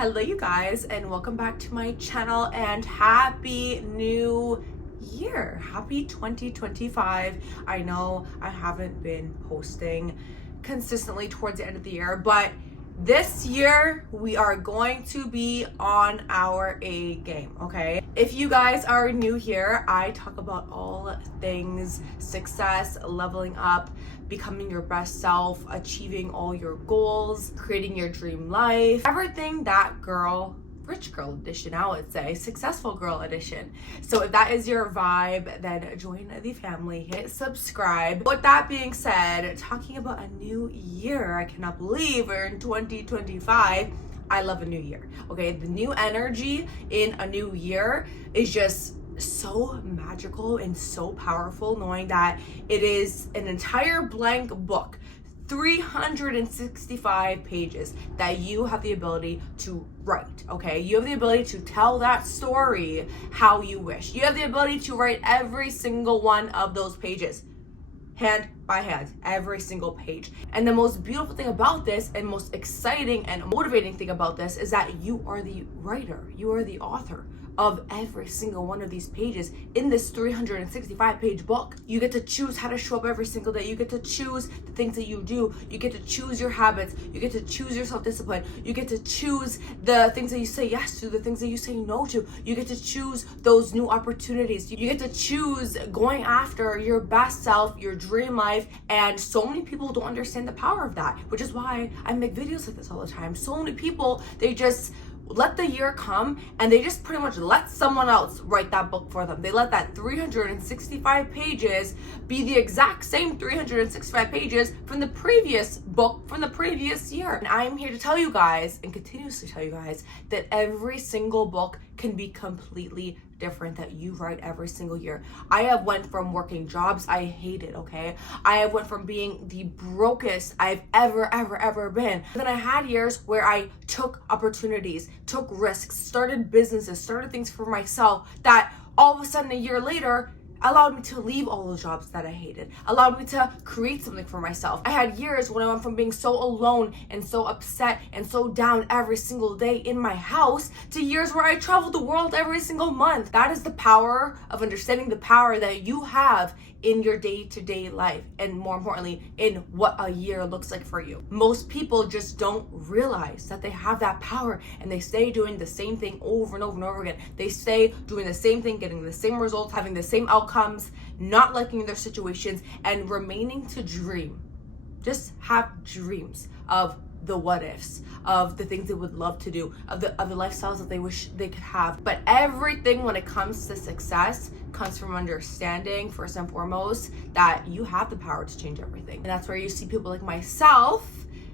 Hello you guys, and welcome back to my channel, and happy new year. Happy 2025. I know I haven't been posting consistently towards the end of the year, but this year we are going to be on our A game, okay? If you guys are new here, I talk about all things success, leveling up, becoming your best self, achieving all your goals, creating your dream life, everything that rich girl edition, I would say, successful girl edition. So if that is your vibe, then join the family, hit subscribe. With that being said, talking about a new year, I cannot believe we're in 2025. I love a new year, okay? The new energy in a new year is just so magical and so powerful, knowing that it is an entire blank book, 365 pages that you have the ability to write, okay? You have the ability to tell that story how you wish. You have the ability to write every single one of those pages, hand by hand, every single page. And the most beautiful thing about this, and most exciting and motivating thing about this, is that you are the writer, you are the author of every single one of these pages in this 365 page book. You get to choose how to show up every single day. You get to choose the things that you do. You get to choose your habits. You get to choose your self-discipline. You get to choose the things that you say yes to, the things that you say no to. You get to choose those new opportunities. You get to choose going after your best self, your dream life. And so many people don't understand the power of that, which is why I make videos like this all the time. So many people, they just let the year come and they just pretty much let someone else write that book for them. They let that 365 pages be the exact same 365 pages from the previous book from the previous year. And I'm here to tell you guys, and continuously tell you guys, that every single book can be completely different that you write every single year. I have went from working jobs I hated, okay? I have went from being the brokest I've ever been. Then I had years where I took opportunities, took risks, started businesses, started things for myself that all of a sudden a year later allowed me to leave all those jobs that I hated, allowed me to create something for myself. I had years when I went from being so alone and so upset and so down every single day in my house to years where I traveled the world every single month. That is the power of understanding the power that you have in your day-to-day life, and more importantly, in what a year looks like for you. Most people just don't realize that they have that power, and they stay doing the same thing over and over and over again. They stay doing the same thing, getting the same results, having the same outcomes, not liking their situations, and remaining to dream. Just have dreams of the what ifs, of the things they would love to do, of the lifestyles that they wish they could have. But everything when it comes to success comes from understanding, first and foremost, that you have the power to change everything. And that's where you see people like myself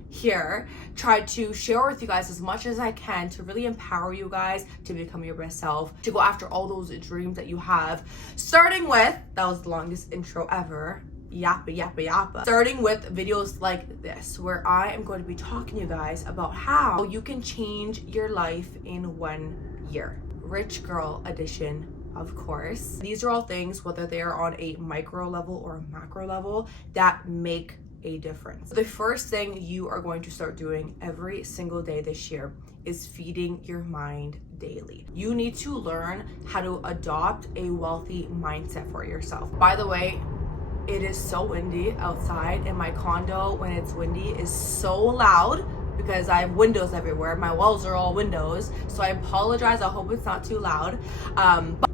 here try to share with you guys as much as I can to really empower you guys to become your best self, to go after all those dreams that you have. Starting with, that was the longest intro ever, yappa. Starting with videos like this, where I am going to be talking to you guys about how you can change your life in 1 year. Rich girl edition, of course. These are all things, whether they are on a micro level or a macro level, that make a difference. The first thing you are going to start doing every single day this year is feeding your mind daily. You need to learn how to adopt a wealthy mindset for yourself. By the way, it is so windy outside, and my condo, when it's windy, is so loud because I have windows everywhere. My walls are all windows, so I apologize. I hope it's not too loud.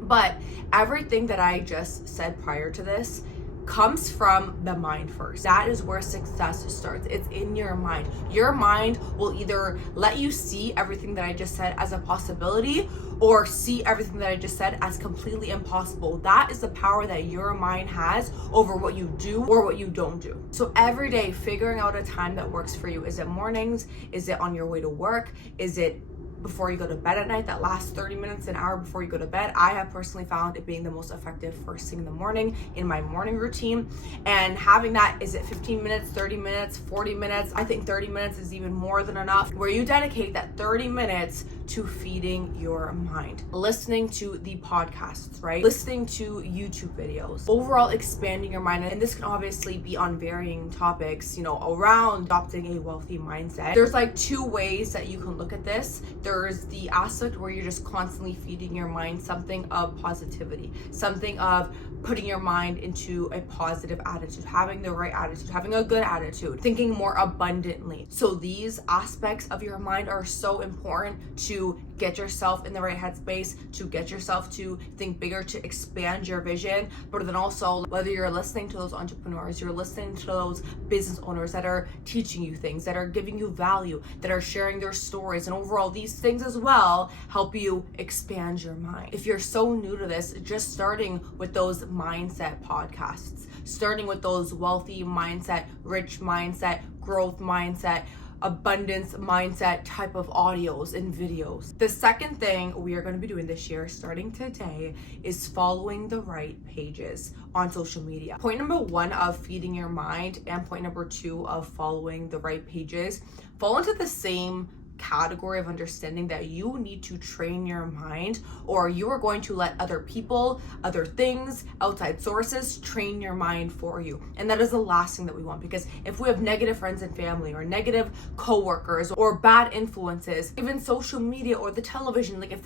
But everything that I just said prior to this comes from the mind first. That is where success starts. It's in your mind. Your mind will either let you see everything that I just said as a possibility, or see everything that I just said as completely impossible. That is the power that your mind has over what you do or what you don't do. So every day, figuring out a time that works for you. Is it mornings? Is it on your way to work? Is it before you go to bed at night, that last 30 minutes, an hour before you go to bed? I have personally found it being the most effective first thing in the morning in my morning routine. And having that, is it 15 minutes, 30 minutes, 40 minutes? I think 30 minutes is even more than enough, where you dedicate that 30 minutes to feeding your mind. Listening to the podcasts, right? Listening to YouTube videos. Overall expanding your mind. And this can obviously be on varying topics, around adopting a wealthy mindset. There's like two ways that you can look at this. There's the aspect where you're just constantly feeding your mind something of positivity, something of putting your mind into a positive attitude, having the right attitude, having a good attitude, thinking more abundantly. So these aspects of your mind are so important to get yourself in the right headspace, to get yourself to think bigger, to expand your vision. But then also, whether you're listening to those entrepreneurs, you're listening to those business owners that are teaching you things, that are giving you value, that are sharing their stories, and overall these things as well help you expand your mind. If you're so new to this, just starting with those mindset podcasts, starting with those wealthy mindset, rich mindset, growth mindset, abundance mindset type of audios and videos. The second thing we are going to be doing this year, starting today, is following the right pages on social media. Point number 1 of feeding your mind and point number 2 of following the right pages fall into the same category of understanding that you need to train your mind, or you are going to let other people, other things, outside sources train your mind for you. And that is the last thing that we want, because if we have negative friends and family, or negative coworkers, or bad influences, even social media or the television, like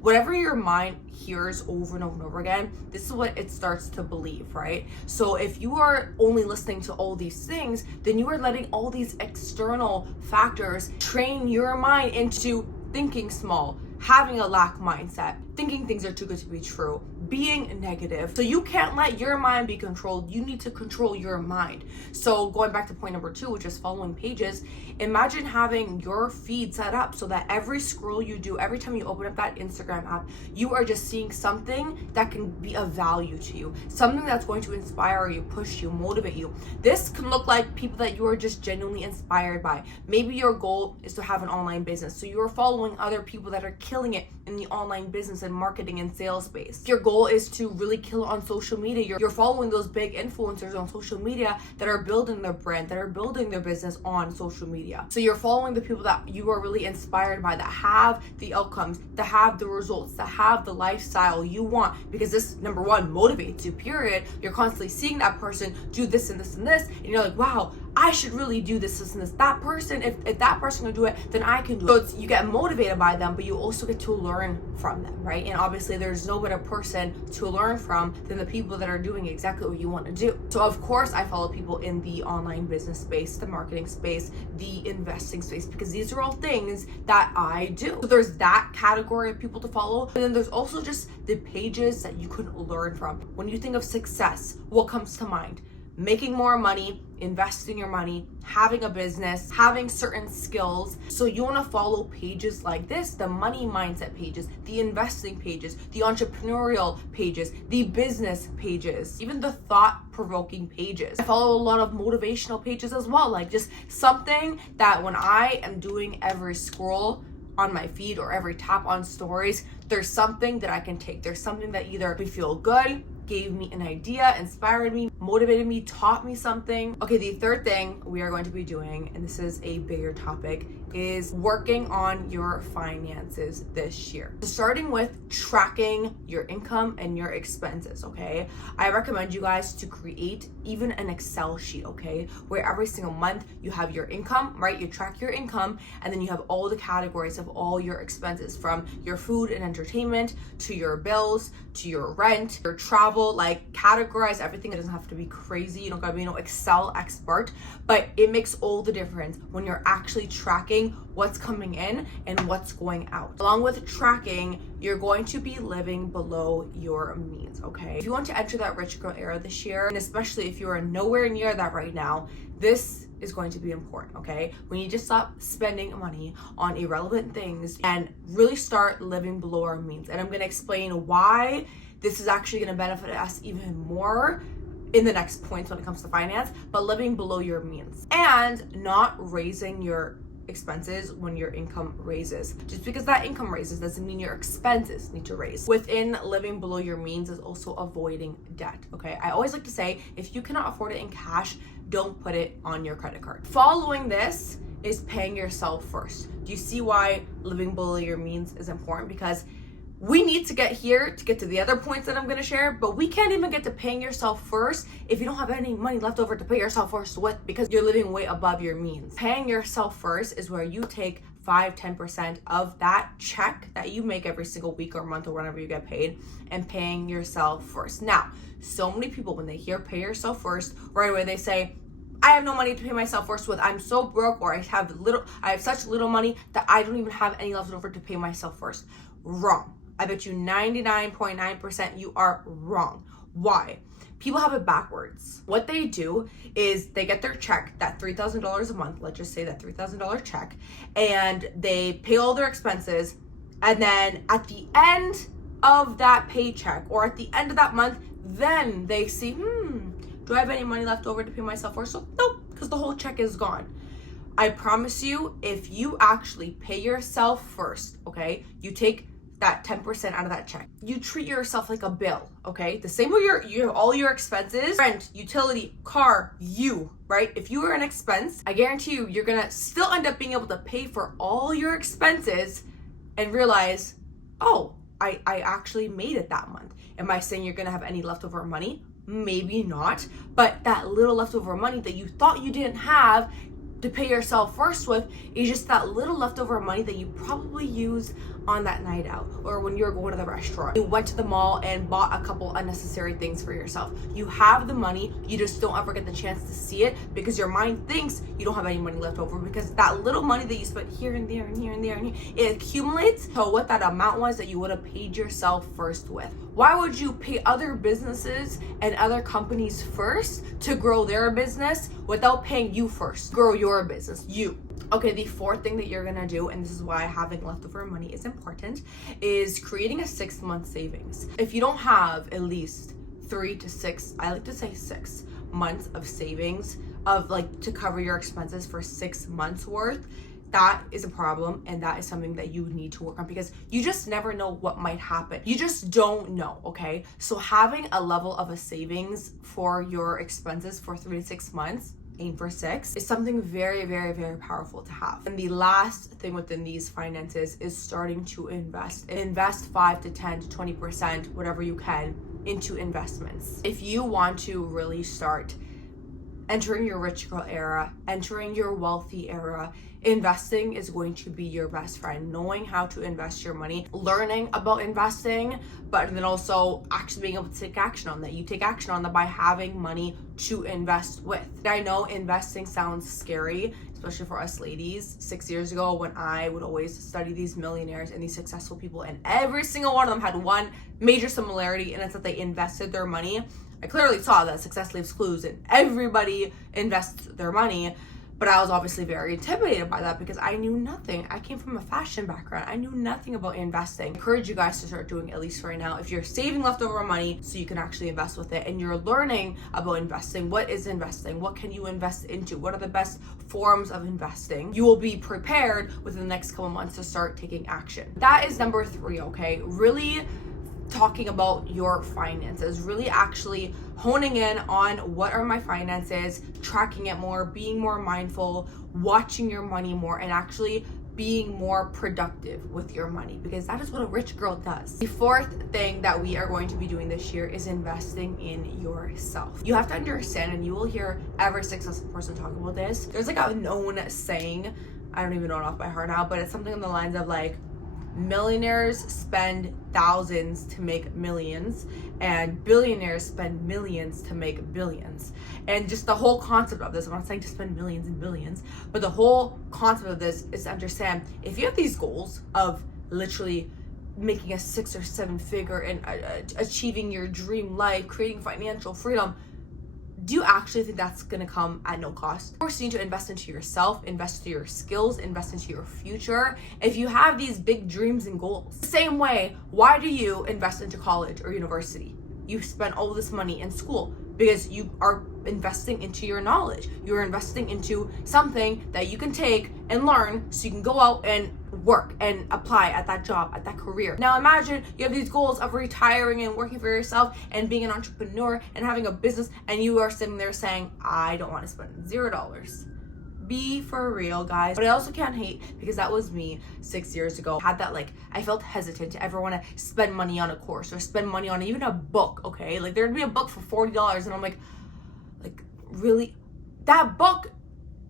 whatever your mind hears over and over and over again, this is what it starts to believe, right? So if you are only listening to all these things, then you are letting all these external factors train your mind into thinking small, having a lack mindset, thinking things are too good to be true, being negative. So you can't let your mind be controlled. You need to control your mind. So going back to point number 2, which is following pages, imagine having your feed set up so that every scroll you do, every time you open up that Instagram app, you are just seeing something that can be of value to you, something that's going to inspire you, push you, motivate you. This can look like people that you are just genuinely inspired by. Maybe your goal is to have an online business, so you are following other people that are killing it in the online business and marketing and sales space. Your goal is to really kill it on social media. You're following those big influencers on social media that are building their brand, that are building their business on social media. So you're following the people that you are really inspired by, that have the outcomes, that have the results, that have the lifestyle you want, because this, number 1, motivates you, period. You're constantly seeing that person do this and this and this, and you're like, wow, I should really do this and this. That person, if that person can do it, then I can do it. So you get motivated by them, but you also get to learn from them, right? And obviously there's no better person to learn from than the people that are doing exactly what you want to do. So of course I follow people in the online business space, the marketing space, the investing space, because these are all things that I do. So there's that category of people to follow. And then there's also just the pages that you can learn from. When you think of success, what comes to mind? Making more money, investing your money, having a business, having certain skills. So you want to follow pages like this, the money mindset pages, the investing pages, the entrepreneurial pages, the business pages, even the thought-provoking pages. I follow a lot of motivational pages as well, like just something that when I am doing every scroll on my feed or every tap on stories, there's something that I can take. There's something that either made me feel good, gave me an idea, inspired me, motivated me, taught me something. Okay, the third thing we are going to be doing, and this is a bigger topic, is working on your finances this year. Starting with tracking your income and your expenses, okay? I recommend you guys to create even an Excel sheet, okay? Where every single month you have your income, right? You track your income, and then you have all the categories of all your expenses, from your food and entertainment to your bills to your rent, your travel. Like, categorize everything. It doesn't have to be crazy. You don't gotta be no Excel expert, but it makes all the difference when you're actually tracking what's coming in and what's going out. Along with tracking, you're going to be living below your means, okay? If you want to enter that rich girl era this year, and especially if you are nowhere near that right now, this is going to be important, okay? We need to stop spending money on irrelevant things and really start living below our means. And I'm gonna explain why this is actually gonna benefit us even more in the next points when it comes to finance, but living below your means and not raising your expenses when your income raises. Just because that income raises doesn't mean your expenses need to raise. Within living below your means is also avoiding debt, okay? I always like to say, if you cannot afford it in cash, don't put it on your credit card. Following this is paying yourself first. Do you see why living below your means is important? Because we need to get here to get to the other points that I'm going to share, but we can't even get to paying yourself first if you don't have any money left over to pay yourself first with, because you're living way above your means. Paying yourself first is where you take 5-10% of that check that you make every single week or month or whenever you get paid, and paying yourself first. Now, so many people, when they hear pay yourself first, right away they say, I have no money to pay myself first with, I'm so broke, or I have such little money that I don't even have any left over to pay myself first. Wrong. I bet you 99.9% you are wrong. Why? People have it backwards. What they do is they get their check, that $3,000 a month, let's just say that $3,000 check, and they pay all their expenses, and then at the end of that paycheck or at the end of that month, then they see, do I have any money left over to pay myself first? So nope, because the whole check is gone. I promise you, if you actually pay yourself first, okay, you take that 10% out of that check. You treat yourself like a bill, okay? The same way you have all your expenses, rent, utility, car, right? If you are an expense, I guarantee you, you're gonna still end up being able to pay for all your expenses and realize, oh, I actually made it that month. Am I saying you're gonna have any leftover money? Maybe not, but that little leftover money that you thought you didn't have to pay yourself first with is just that little leftover money that you probably used on that night out, or when you're going to the restaurant. You went to the mall and bought a couple unnecessary things for yourself. You have the money, you just don't ever get the chance to see it because your mind thinks you don't have any money left over, because that little money that you spent here and there and here and there and here, it accumulates to what that amount was that you would have paid yourself first with. Why would you pay other businesses and other companies first to grow their business without paying you first? Grow your business, you. Okay, the fourth thing that you're gonna do, and this is why having leftover money is important, is creating a 6-month savings. If you don't have at least 3 to 6, I like to say 6 months of savings of to cover your expenses for 6 months worth, that is a problem, and that is something that you need to work on, because you just never know what might happen. You just don't know, okay? So having a level of a savings for your expenses for 3 to 6 months, aim for 6, is something very, very, very powerful to have. And the last thing within these finances is starting to invest. Invest 5 to 10 to 20%, whatever you can, into investments. If you want to really start entering your rich girl era, entering your wealthy era, investing is going to be your best friend. Knowing how to invest your money, learning about investing, but then also actually being able to take action on that. You take action on that by having money to invest with. I know investing sounds scary, especially for us ladies. 6 years ago, when I would always study these millionaires and these successful people, and every single one of them had one major similarity, and it's that they invested their money. I clearly saw that success leaves clues and everybody invests their money, but I was obviously very intimidated by that because I knew nothing. I came from a fashion background. I knew nothing about investing. I encourage you guys to start doing, at least right now, if you're saving leftover money so you can actually invest with it, and you're learning about investing. What is investing? What can you invest into? What are the best forms of investing? You will be prepared within the next couple months to start taking action. That is number 3, okay? Really talking about your finances, really actually honing in on what are my finances, tracking it more, being more mindful, watching your money more, and actually being more productive with your money, because that is what a rich girl does. The 4th thing that we are going to be doing this year is investing in yourself. You have to understand, and you will hear every successful person talk about this, there's a known saying, I don't even know it off by heart now, but it's something on the lines of millionaires spend thousands to make millions, and billionaires spend millions to make billions. And just the whole concept of this, I'm not saying to spend millions and billions, but the whole concept of this is to understand, if you have these goals of literally making a 6 or 7 figure and achieving your dream life, creating financial freedom, do you actually think that's gonna come at no cost? Of course, you need to invest into yourself, invest into your skills, invest into your future. If you have these big dreams and goals, the same way, why do you invest into college or university? You spend all this money in school because you are investing into your knowledge. You're investing into something that you can take and learn so you can go out and work and apply at that job, at that career. Now imagine you have these goals of retiring and working for yourself and being an entrepreneur and having a business, and you are sitting there saying, I don't want to spend $0. Be for real, guys. But I also can't hate, because that was me 6 years ago. I had that, like, I felt hesitant to ever want to spend money on a course or spend money on even a book, okay? Like, there'd be a book for $40 and I'm like, really? That book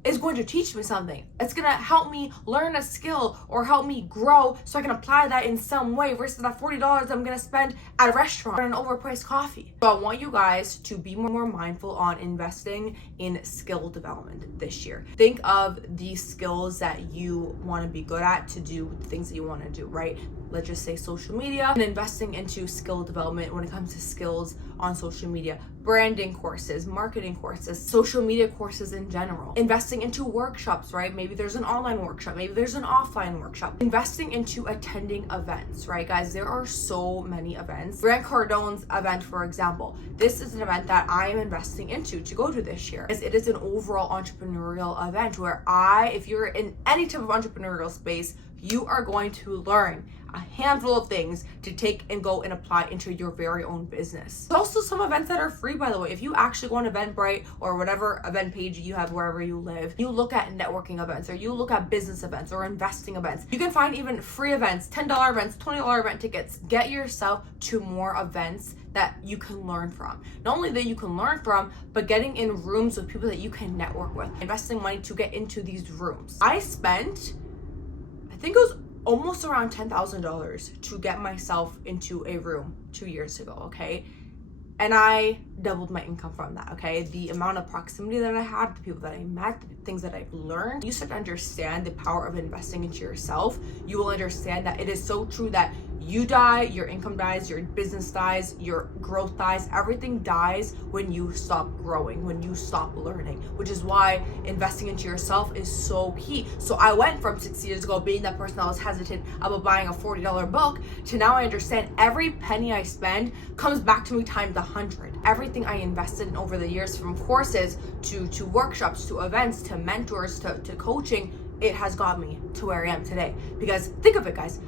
is going to teach me something. It's gonna help me learn a skill or help me grow so I can apply that in some way versus that $40 I'm gonna spend at a restaurant or an overpriced coffee. So I want you guys to be more mindful on investing in skill development this year. Think of the skills that you want to be good at to do the things that you want to do, right? Let's just say social media, and investing into skill development when it comes to skills on social media, branding courses, marketing courses, social media courses in general, investing into workshops, right? Maybe there's an online workshop, maybe there's an offline workshop, investing into attending events, right, guys? There are so many events. Grant Cardone's event, for example, this is an event that I am investing into to go to this year. It is an overall entrepreneurial event where if you're in any type of entrepreneurial space, you are going to learn a handful of things to take and go and apply into your very own business. There's also some events that are free, by the way. If you actually go on Eventbrite or whatever event page you have wherever you live, you look at networking events or you look at business events or investing events. You can find even free events, $10 events, $20 event tickets. Get yourself to more events that you can learn from. Not only that you can learn from, but getting in rooms with people that you can network with. Investing money to get into these rooms. I spent, I think it was almost around $10,000 to get myself into a room 2 years ago, okay? And I doubled my income from that, okay? The amount of proximity that I had, the people that I met, the things that I've learned. You start to understand the power of investing into yourself. You will understand that it is so true that you die, your income dies, your business dies, your growth dies, everything dies when you stop growing, when you stop learning, which is why investing into yourself is so key. So I went from 6 years ago being that person that was hesitant about buying a $40 book to now I understand every penny I spend comes back to me times 100. Everything I invested in over the years, from courses to workshops, to events, to mentors, to coaching, it has got me to where I am today. Because think of it, guys,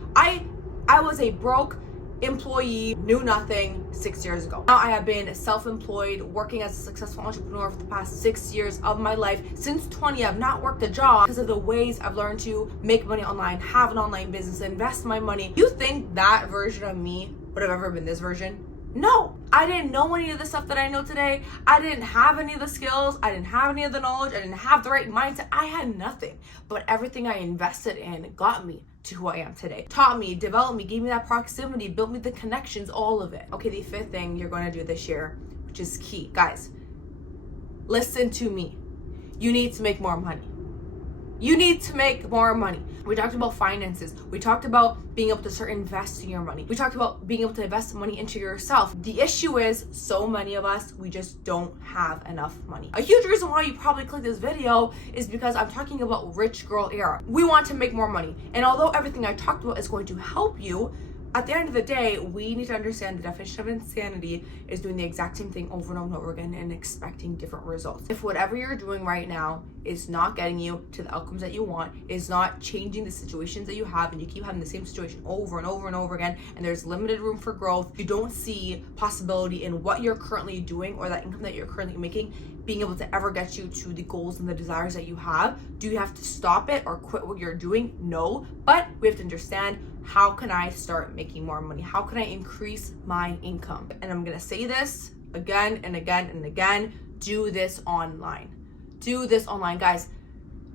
I was a broke employee, knew nothing 6 years ago. Now I have been self-employed, working as a successful entrepreneur for the past 6 years of my life. Since 20, I've not worked a job because of the ways I've learned to make money online, have an online business, invest my money. You think that version of me would have ever been this version? No, I didn't know any of the stuff that I know today. I didn't have any of the skills. I didn't have any of the knowledge. I didn't have the right mindset. I had nothing. But everything I invested in got me to who I am today. Taught me, developed me, gave me that proximity, built me the connections, all of it. Okay, the fifth thing you're going to do this year, which is key. Guys, listen to me. You need to make more money. You need to make more money. We talked about finances. We talked about being able to start investing your money. We talked about being able to invest money into yourself. The issue is so many of us, we just don't have enough money. A huge reason why you probably clicked this video is because I'm talking about rich girl era. We want to make more money. And although everything I talked about is going to help you, at the end of the day, we need to understand the definition of insanity is doing the exact same thing over and over again and expecting different results. If whatever you're doing right now is not getting you to the outcomes that you want, is not changing the situations that you have, and you keep having the same situation over and over and over again, and there's limited room for growth, you don't see possibility in what you're currently doing or that income that you're currently making being able to ever get you to the goals and the desires that you have, do you have to stop it or quit what you're doing? No, but we have to understand, how can I start making more money? How can I increase my income? And I'm gonna say this again and again and again, do this online. Do this online, guys.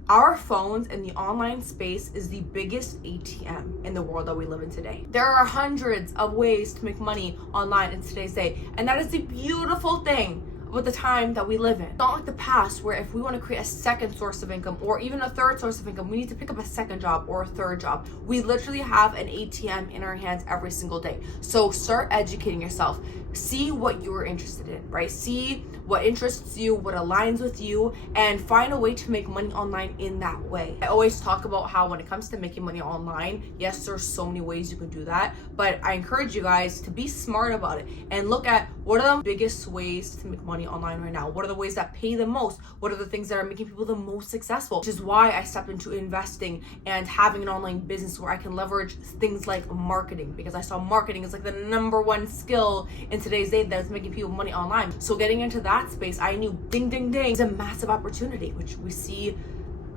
Our phones and the online space is the biggest ATM in the world that we live in today. There are hundreds of ways to make money online in today's day, and that is the beautiful thing with the time that we live in. It's not like the past where if we want to create a second source of income or even a third source of income, we need to pick up a second job or a third job. We literally have an ATM in our hands every single day. So start educating yourself. See what you're interested in, right? See what interests you, what aligns with you, and find a way to make money online in that way. I always talk about how when it comes to making money online, yes, there's so many ways you can do that, but I encourage you guys to be smart about it and look at what are the biggest ways to make money online right now? What are the ways that pay the most? What are the things that are making people the most successful? Which is why I stepped into investing and having an online business where I can leverage things like marketing, because I saw marketing is like the number one skill in today's day that's making people money online. So getting into that space, I knew ding, ding, ding is a massive opportunity, which we see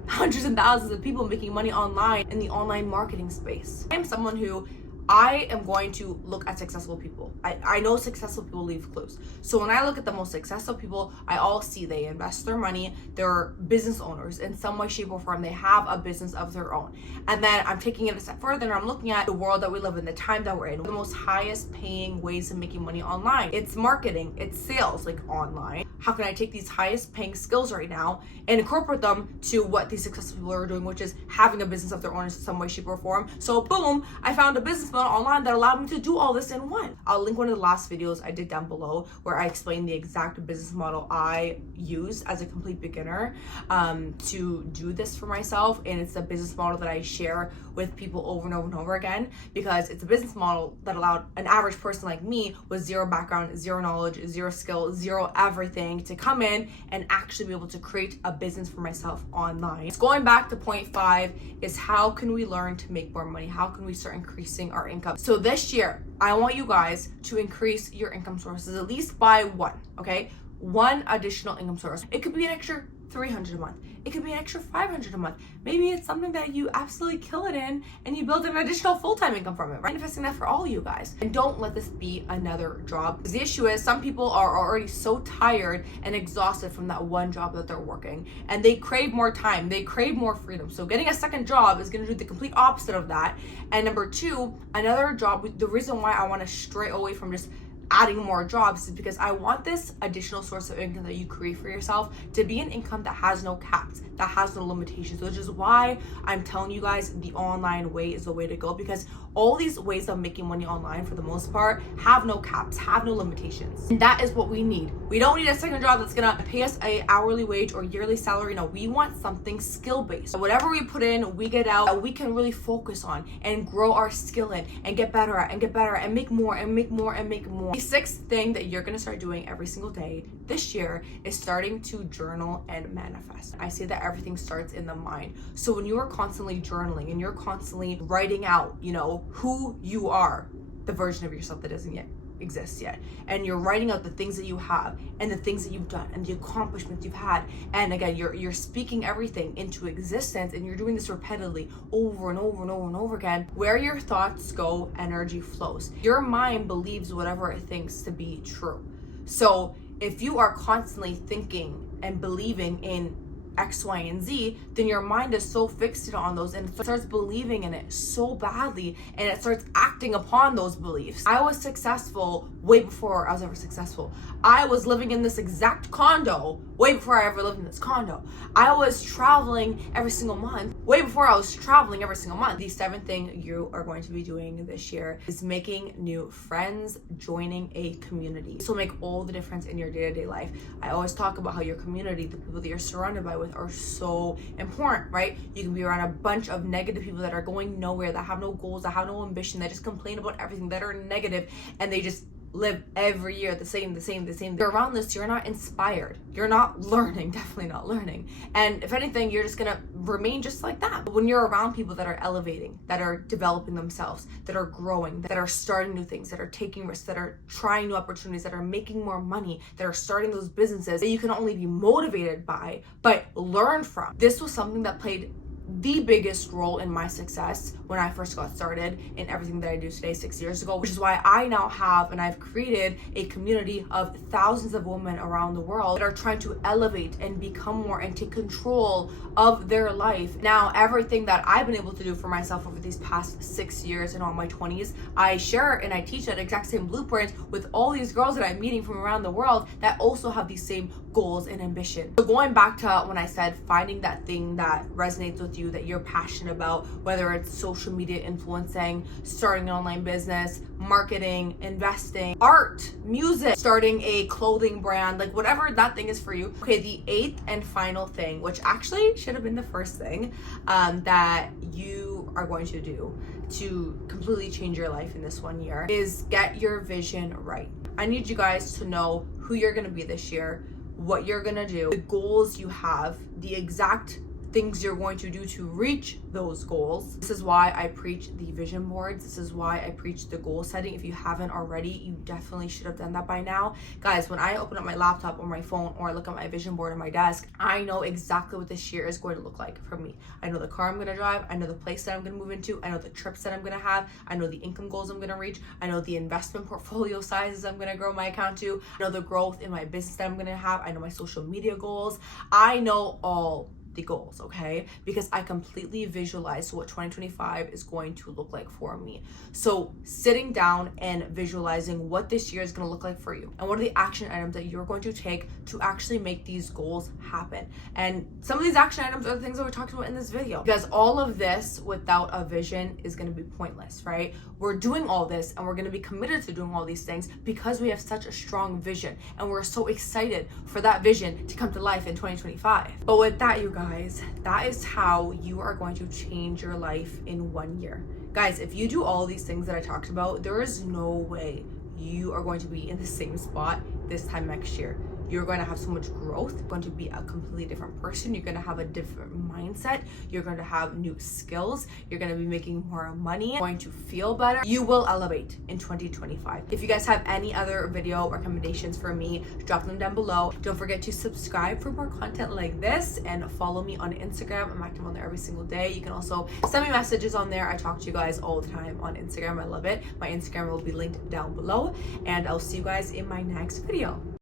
hundreds and thousands of people making money online in the online marketing space. I am someone who I am going to look at successful people. I know successful people leave clues. So when I look at the most successful people, I all see they invest their money, they're business owners in some way, shape, or form. They have a business of their own. And then I'm taking it a step further and I'm looking at the world that we live in, the time that we're in, the most highest paying ways of making money online. It's marketing, it's sales, like online. How can I take these highest paying skills right now and incorporate them to what these successful people are doing, which is having a business of their own in some way, shape, or form. So boom, I found a business model online that allowed me to do all this in one. I'll link one of the last videos I did down below where I explain the exact business model I use as a complete beginner to do this for myself. And it's a business model that I share with people over and over and over again, because it's a business model that allowed an average person like me with zero background, zero knowledge, zero skill, zero everything to come in and actually be able to create a business for myself online. It's going back to point 5 is how can we learn to make more money? How can we start increasing our income? So this year, I want you guys to increase your income sources at least by one, okay? One additional income source. It could be an extra $300 a month. It could be an extra $500 a month. Maybe it's something that you absolutely kill it in and you build an additional full-time income from it, right? Manifesting that for all you guys. And don't let this be another job. Because the issue is some people are already so tired and exhausted from that one job that they're working. And they crave more time. They crave more freedom. So getting a second job is going to do the complete opposite of that. And number 2, another job, the reason why I want to stray away from just adding more jobs is because I want this additional source of income that you create for yourself to be an income that has no caps, that has no limitations, which is why I'm telling you guys the online way is the way to go, because all these ways of making money online for the most part have no caps, have no limitations. And that is what we need. We don't need a second job that's gonna pay us an hourly wage or yearly salary. No, we want something skill-based. So whatever we put in, we get out, that we can really focus on and grow our skill in and get better at and make more and make more and make more. The 6th thing that you're gonna start doing every single day this year is starting to journal and manifest. I say that everything starts in the mind. So when you are constantly journaling and you're constantly writing out, who you are, the version of yourself that doesn't yet exist yet, and you're writing out the things that you have and the things that you've done and the accomplishments you've had, and again you're speaking everything into existence, and you're doing this repeatedly over and over and over and over again. Where your thoughts go, energy flows. Your mind believes whatever it thinks to be true. So if you are constantly thinking and believing in X, Y, and Z, then your mind is so fixated on those and it starts believing in it so badly, and it starts acting upon those beliefs. I was successful way before I was ever successful. I was living in this exact condo way before I ever lived in this condo. I was traveling every single month way before I was traveling every single month. The 7th thing you are going to be doing this year is making new friends, joining a community. This will make all the difference in your day-to-day life. I always talk about how your community, the people that you're surrounded by with, are so important, right? You can be around a bunch of negative people that are going nowhere, that have no goals, that have no ambition, that just complain about everything, that are negative, and they just live every year the same. You're around this, you're not inspired, you're not learning, definitely not learning, and if anything, you're just gonna remain just like that. But when you're around people that are elevating, that are developing themselves, that are growing, that are starting new things, that are taking risks, that are trying new opportunities, that are making more money, that are starting those businesses that you can not only be motivated by but learn from. This was something that played the biggest role in my success when I first got started in everything that I do today 6 years ago, which is why I now have and I've created a community of thousands of women around the world that are trying to elevate and become more and take control of their life. Now, everything that I've been able to do for myself over these past 6 years and all my 20s, I share and I teach that exact same blueprint with all these girls that I'm meeting from around the world that also have these same goals and ambition. So going back to when I said finding that thing that resonates with you, that you're passionate about, whether it's social media influencing, starting an online business, marketing, investing, art, music, starting a clothing brand, like whatever that thing is for you. Okay, the 8th and final thing, which actually should have been the first thing that you are going to do to completely change your life in this 1 year, is get your vision right. I need you guys to know who you're gonna be this year, what you're gonna do, the goals you have, the exact things you're going to do to reach those goals. This is why I preach the vision boards. This is why I preach the goal setting. If you haven't already, you definitely should have done that by now. Guys, when I open up my laptop or my phone or I look at my vision board on my desk, I know exactly what this year is going to look like for me. I know the car I'm going to drive. I know the place that I'm going to move into. I know the trips that I'm going to have. I know the income goals I'm going to reach. I know the investment portfolio sizes I'm going to grow my account to. I know the growth in my business that I'm going to have. I know my social media goals. I know all the goals, okay? Because I completely visualized what 2025 is going to look like for me. So sitting down and visualizing what this year is going to look like for you and what are the action items that you're going to take to actually make these goals happen. And some of these action items are the things that we talked about in this video, because all of this without a vision is going to be pointless, right? We're doing all this and we're going to be committed to doing all these things because we have such a strong vision and we're so excited for that vision to come to life in 2025. But with that, you guys, that is how you are going to change your life in 1 year. Guys, if you do all these things that I talked about, there is no way you are going to be in the same spot this time next year. You're going to have so much growth. You're going to be a completely different person. You're going to have a different mindset. You're going to have new skills. You're going to be making more money. You're going to feel better. You will elevate in 2025. If you guys have any other video recommendations for me, drop them down below. Don't forget to subscribe for more content like this and follow me on Instagram. I'm active on there every single day. You can also send me messages on there. I talk to you guys all the time on Instagram. I love it. My Instagram will be linked down below, and I'll see you guys in my next video.